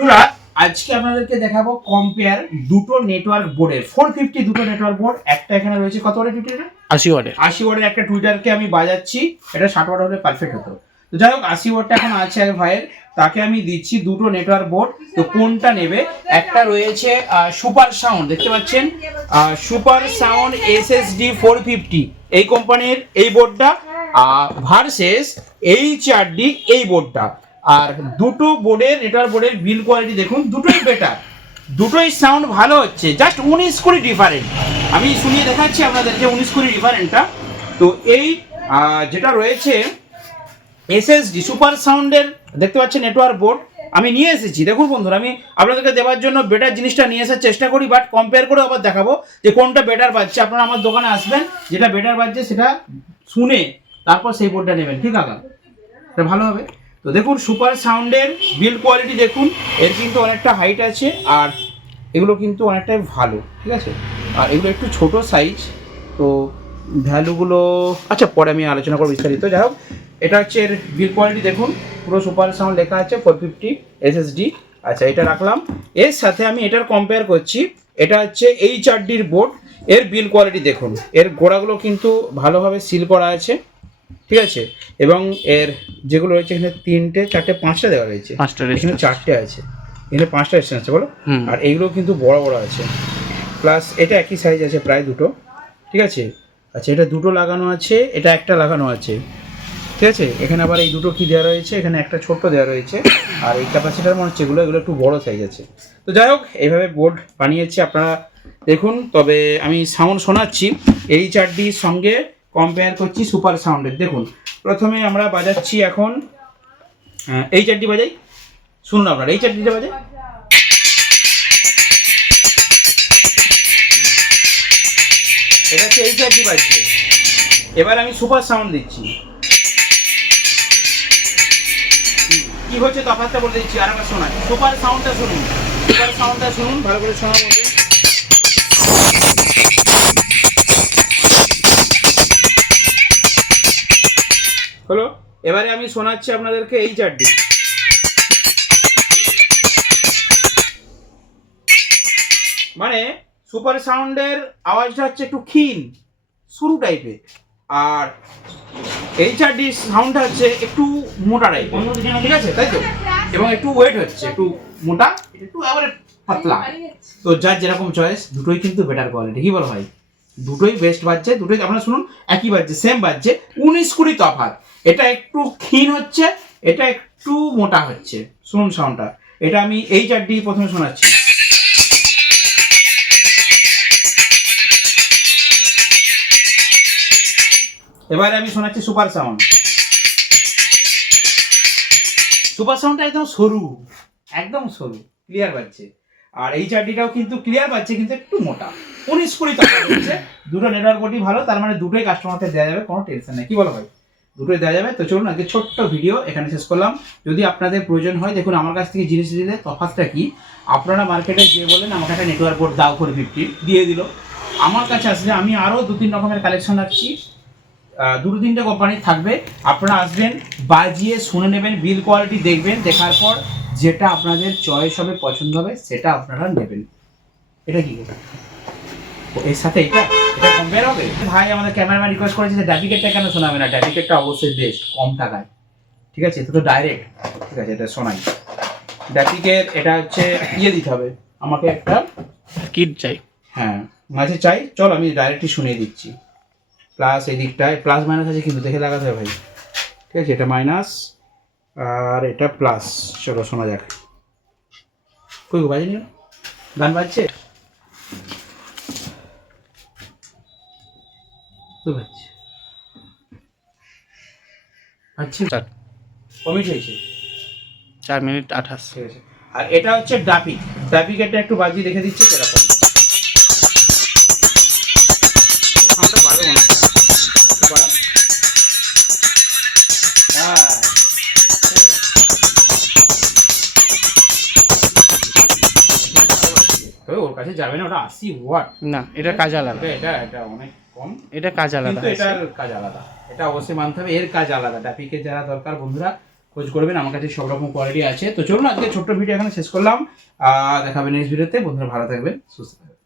বন্ধুরা আজকে আপনাদেরকে দেখাবো কম্পেয়ার দুটো নেটওয়ার্ক বোর্ডের ফোর ফিফটি দুটো নেটওয়ার্ক বোর্ড একটা এখানে রয়েছে কত ওয়াটের টুইটার আশি ওয়াটের। আশি ওয়াটের একটা টুইটারকে আমি বাজাচ্ছি এটা ষাট ওয়াট হলে পারফেক্ট হতো। তো যাই হোক আশি ওয়াটটা এখন আছে এক ভাইয়ের তাকে আমি দিচ্ছি দুটো নেটওয়ার্ক বোর্ড তো কোনটা নেবে? একটা রয়েছে সুপার সাউন্ড দেখতে পাচ্ছেন? Super sound S S four fifty এই কোম্পানির এই বোর্ডটা ভার্সেস এইচ আর ডি এই বোর্ডটা আর দুটো বোর্ডের নেটওয়ার্ক বোর্ডের বিল কোয়ালিটি দেখুন, দুটোই বেটার দুটোই সাউন্ড ভালো হচ্ছে জাস্ট উনিশ কুড়ি ডিফারেন্ট আমি শুনিয়ে দেখাচ্ছি আপনাদেরকে উনিশ কুড়ি ডিফারেন্টটা তো এই যেটা রয়েছে এসএসডি সুপার সাউন্ডের দেখতে পাচ্ছেন নেটওয়ার্ক বোর্ড আমি নিয়ে এসেছি, দেখুন বন্ধুরা, আমি আপনাদেরকে দেওয়ার জন্য বেটার জিনিসটা নিয়ে আসার চেষ্টা করি বাট কম্পেয়ার করে আবার দেখাবো যে কোনটা বেটার বাজছে। আপনারা আমার দোকানে আসবেন, যেটা বেটার বাজছে সেটা শুনে তারপর সেই বোর্ডটা নেবেন। ঠিক আছে? এটা ভালো হবে? তো দেখুন সুপার সাউন্ডের বিল্ড কোয়ালিটি দেখুন, এর কিন্তু অনেকটা হাইট আছে আর এগুলো কিন্তু অনেকটাই ভালো, ঠিক আছে? আর এগুলো একটু ছোট সাইজ তো ভ্যালুগুলো আচ্ছা পরে আমি আলোচনা করব বিস্তারিত। যাই হোক, এটা হচ্ছে এর বিল কোয়ালিটি দেখুন, পুরো সুপার সাউন্ড লেখা আছে ফোর ফিফটি এসএসডি আচ্ছা এটা রাখলাম। এর সাথে আমি এটার কম্পেয়ার করছি, এটা হচ্ছে আর ডির বোর্ড এর বিল কোয়ালিটি দেখুন। এর গোড়াগুলো কিন্তু ভালোভাবে সিল করা আছে। ঠিক আছে? এবং এর যেগুলো রয়েছে এখানে তিনটে চারটে পাঁচটা দেওয়া রয়েছে। পাঁচটা এখানে চারটে আছে। এখানে পাঁচটা স্টেশন আছে বলো? আর এইগুলো কিন্তু বড় বড় আছে। প্লাস এটা একই সাইজ আছে প্রায় দুটো। ঠিক আছে? আচ্ছা এটা দুটো লাগানো আছে এটা একটা লাগানো আছে। ঠিক আছে? এখানে আবার এই দুটো কি দেওয়া রয়েছে? এখানে একটা ছোট্ট দেওয়া রয়েছে। আর এই ক্যাপাসিটার মনে হচ্ছে এগুলো এগুলো একটু বড় সাইজ আছে। তো যাই হোক এইভাবে বোর্ড বানিয়েছি আপনারা। দেখুন তবে আমি সাউন্ড শোনাচ্ছি। এই চারটির সঙ্গে কম্পেয়ার করছি সুপার সাউন্ডের দেখুন, প্রথমে আমরা বাজাচ্ছি এখন এই চারটি বাজাই। শুনুন আপনারা, এই চারটিটা বাজাই। এটা হচ্ছে এই চারটি বাজছে। এবার আমি সুপার সাউন্ড দিচ্ছি। কি হচ্ছে তফাৎটা বলে দিচ্ছি? আর একবার শোনাই সুপার সাউন্ডটা শুনুন। সুপার সাউন্ডটা শুনুন, ভালো করে শোনার মধ্যে। হলো? এবারে আমি শোনাচ্ছি আপনাদেরকে এই চারটি। মানে সুপার সাউন্ডের আওয়াজটা হচ্ছে একটু ক্ষীণ শুরু টাইপের। আর এইচআরডি সাউন্ডটা হচ্ছে একটু মোটা টাইপের। ঠিক আছে? তাই তো? এবং একটু ওয়েট হচ্ছে, একটু মোটা, একটু আবার পাতলা। তো যার যেরকম চয়েস দুটোই কিন্তু বেটার কোয়ালিটি কি বলো ভাই? দুটোই বেস্ট বাজছে, দুটোই আপনারা শুনুন, একই বাজছে সেম বাজছে, উনিশ কুড়ি তফাৎ। এটা একটু ক্ষীণ হচ্ছে, এটা একটু মোটা হচ্ছে। শুনুন সাউন্ডটা এটা আমি এই চারটি প্রথমে শোনাচ্ছি। এবারে আমি শোনাচ্ছি সুপার সাউন্ড সুপার সাউন্ডটা একদম সরু একদম সরু ক্লিয়ার বাজছে। আর এই চারটিটাও কিন্তু ক্লিয়ার বাজছে, কিন্তু একটু মোটা। উনিশ কুড়ি হচ্ছে। দুটো নেটওয়ার্ক বোর্ডই ভালো, তার মানে দুটোই কাস্টমারকে দেওয়া যাবে, কোনো টেনশন নেই। কি বলো ভাই? দুটোই দেওয়া যাবে। তো চলুন আজকে ছোট্ট ভিডিও এখানে শেষ করলাম। যদি আপনাদের প্রয়োজন হয়, দেখুন আমার কাছ থেকে জিনিস দিলে তফাৎটা কি? আপনারা মার্কেটে গিয়ে বলেন আমাকে একটা নেটওয়ার্ক বোর্ড দাও ফোর ফিফটি দিয়ে দিল। আমার কাছে আসলে আমি আরও দু তিন রকমের কালেকশন রাখছি। দুটো তিনটে কোম্পানি থাকবে। আপনারা আসবেন, বাজিয়ে শুনে নেবেন বিল কোয়ালিটি দেখবেন। দেখার পর যেটা আপনাদের চয়েস হবে, পছন্দ হবে, সেটা আপনারা নেবেন। এটা কি? এর সাথে এটা এটা কম্পেয়ার হবে? ভাই আমাদের ক্যামেরাম্যান রিকোয়েস্ট করেছে যে ড্যাপিকেটটা কেন শোনাবে না? ড্যাপিকেটটা অবশ্যই বেস্ট কম টাকায়। ঠিক আছে? এটা তো ডাইরেক্ট ঠিক আছে এটা শোনাই। ড্যাপিকের এটা হচ্ছে ইয়ে দিতে হবে। আমাকে একটা কিট চাই। হ্যাঁ মাঝে চাই। চল আমি ডাইরেক্টলি শুনিয়ে দিচ্ছি। প্লাস এই দিকটায় প্লাস মাইনাস আছে কিন্তু দেখে লাগাতে হবে ভাই। ঠিক আছে এটা মাইনাস আর এটা প্লাস চলো শোনা যাক। কই কেন? গান বাজছে? বাজছে আচ্ছা স্যার কমিট হয়েছে চার মিনিট আঠাশ। ঠিক আছে। আর এটা হচ্ছে ডাপি ডাপিক। এটা একটু বাজিয়ে দেখে দিচ্ছে কীরকম ওর কাছে যাবে না ওটা আশি ওয়াট। না এটা কাজ আলাদা। এটা এটা অনেক কম। এটা কাজ আলাদা। কিন্তু এটার কাজ আলাদা। এটা অবশ্যই মানতে হবে এর কাজ আলাদা। ডাপিকের যারা দরকার বন্ধুরা খোঁজ করবেন। আমার কাছে সব রকম কোয়ালিটি আছে। তো চলুন আজকে ছোট্ট ভিডিও এখানে শেষ করলাম। আহ দেখাবেন নেক্সট ভিডিওতে বন্ধুরা ভালো থাকবেন সুস্থ থাকবেন।